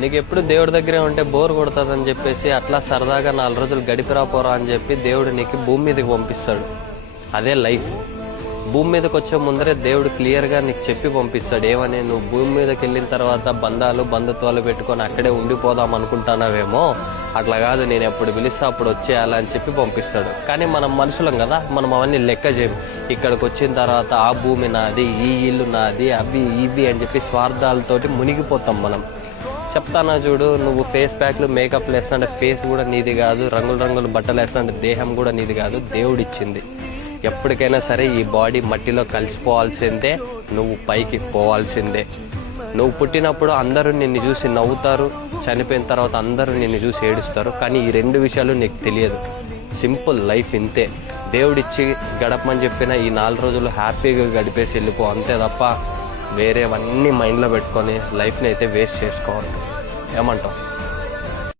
నీకు ఎప్పుడు దేవుడి దగ్గరే ఉంటే బోర్ కొడుతుందని చెప్పేసి అట్లా సరదాగా 4 రోజులు గడిపిరా పోరా అని చెప్పి దేవుడు నీకు భూమి మీదకి పంపిస్తాడు. అదే లైఫ్. భూమి మీదకి వచ్చే ముందరే దేవుడు క్లియర్గా నీకు చెప్పి పంపిస్తాడు. ఏమని, నువ్వు భూమి మీదకి వెళ్ళిన తర్వాత బంధుత్వాలు పెట్టుకొని అక్కడే ఉండిపోదాం అనుకుంటున్నావేమో, అట్లా కాదు, నేను ఎప్పుడు పిలిస్తే అప్పుడు వచ్చేయాలని చెప్పి పంపిస్తాడు. కానీ మనం మనుషులం కదా, మనం అవన్నీ లెక్క చేయము. ఇక్కడికి వచ్చిన తర్వాత ఆ భూమి నాది, ఈ ఇల్లు నాది, అవి ఇవి అని చెప్పి స్వార్థాలతోటి మునిగిపోతాం మనం. చెప్తానా చూడు, నువ్వు ఫేస్ ప్యాక్లు మేకప్లు వేస్తుంటే ఫేస్ కూడా నీది కాదు, రంగులు బట్టలు వేస్తుంటే దేహం కూడా నీది కాదు, దేవుడిచ్చింది. ఎప్పటికైనా సరే ఈ బాడీ మట్టిలో కలిసిపోవాల్సిందే, నువ్వు పైకి పోవాల్సిందే. నువ్వు పుట్టినప్పుడు అందరూ నిన్ను చూసి నవ్వుతారు, చనిపోయిన తర్వాత అందరూ నిన్ను చూసి ఏడుస్తారు. కానీ ఈ 2 విషయాలు నీకు తెలియదు. సింపుల్ లైఫ్ ఇంతే. దేవుడిచ్చి గడపమని చెప్పిన ఈ 4 రోజులు హ్యాపీగా గడిపేసి వెళ్ళిపో, అంతే తప్ప వేరేవన్నీ మైండ్లో పెట్టుకొని లైఫ్ని అయితే వేస్ట్ చేసుకోవాలి. ఏమంటావు?